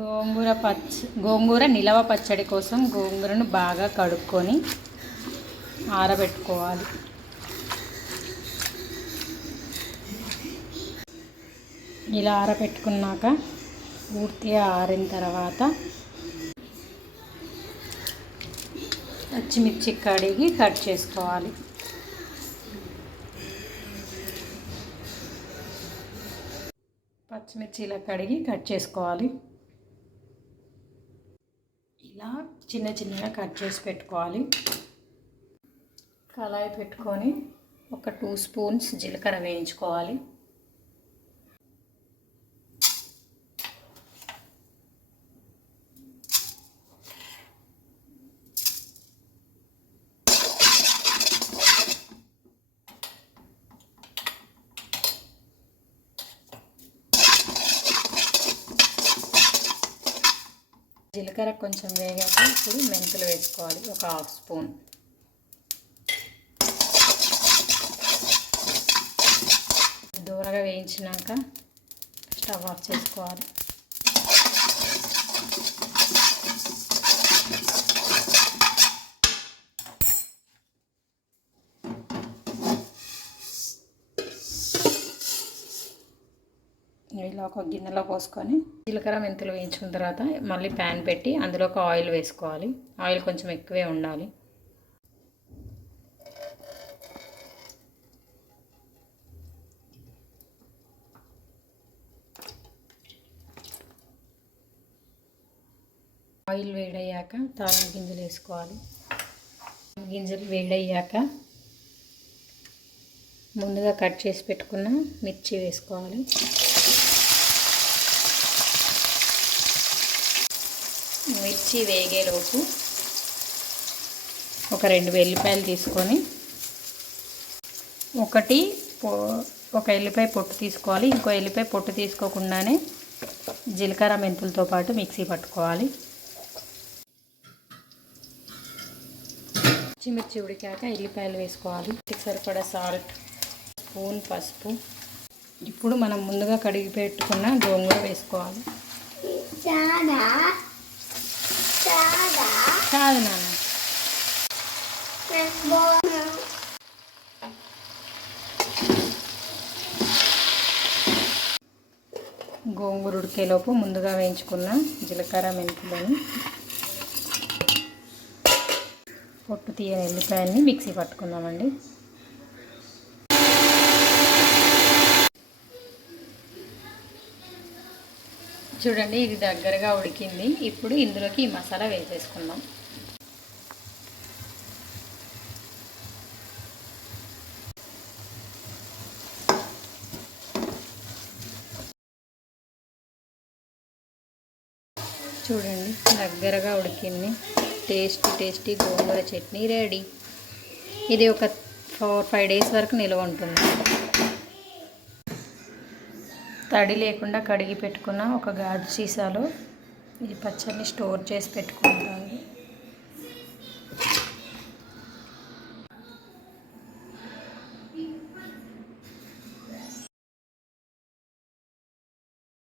గోంగూర నిలవ పచ్చడి కోసం గోంగూరను బాగా కడుక్కొని ఆరబెట్టుకోవాలి. ఇలా ఆరబెట్టుకున్నాక పూర్తిగా ఆరిన తర్వాత పచ్చిమిర్చి కడిగి కట్ చేసుకోవాలి. పచ్చిమిర్చి ఇలా కడిగి కట్ చేసుకోవాలి. ఇలా చిన్న చిన్నగా కట్ చేసి పెట్టుకోవాలి. కళాయి పెట్టుకొని ఒక 2 స్పూన్స్ జీలకర్ర వేయించుకోవాలి. జీలకర్ర కొంచెం వేగాక ఇప్పుడు మెంతులు వేసుకోవాలి. ఒక 1/2 స్పూన్. దూరగా వేయించినాక స్టవ్ ఆఫ్ చేసుకోవాలి. ఇలా ఒక గిన్నెలో పోసుకొని జీలకర్ర మెంతులు వేయించుకున్న తర్వాత మళ్ళీ ప్యాన్ పెట్టి అందులో ఒక ఆయిల్ వేసుకోవాలి. ఆయిల్ కొంచెం ఎక్కువే ఉండాలి. ఆయిల్ వేడయ్యాక తాలింపు గింజలు వేసుకోవాలి. గింజలు వేడయ్యాక ముందుగా కట్ చేసి పెట్టుకున్న మిర్చి వేసుకోవాలి. మిర్చి వేగేలోపు ఒక 2 వెల్లిపాయలు తీసుకొని ఒక ఎల్లిపాయ పొట్టు తీసుకోవాలి. ఇంకో ఎల్లిపాయ పొట్టు తీసుకోకుండానే జీలకర్ర మెంతులతో పాటు మిక్సీ పట్టుకోవాలి. పచ్చిమిర్చి ఉడికాక ఎల్లిపాయలు వేసుకోవాలి. సరిపడా సాల్ట్, స్పూన్ పసుపు. ఇప్పుడు మనం ముందుగా కడిగి పెట్టుకున్న గోంగూర వేసుకోవాలి. చాలు నాన్న. గోంగూర ఉడికేలోపు ముందుగా వేయించుకున్న జీలకర్ర మెంతులని పొట్టు తీయని ఎల్లిపాయల్ని మిక్సీ పట్టుకుందామండి. చూడండి, ఇది దగ్గరగా ఉడికింది. ఇప్పుడు ఇందులోకి ఈ మసాలా వేసేసుకుందాం. చూడండి, దగ్గరగా ఉడికింది. టేస్టీ గోంగూర చట్నీ రెడీ. ఇది ఒక 4-5 డేస్ వరకు నిల్వ ఉంటుంది. తడి లేకుండా కడిగి పెట్టుకున్న ఒక గాజు సీసాలో ఈ పచ్చడిని స్టోర్ చేసి పెట్టుకుంటారు.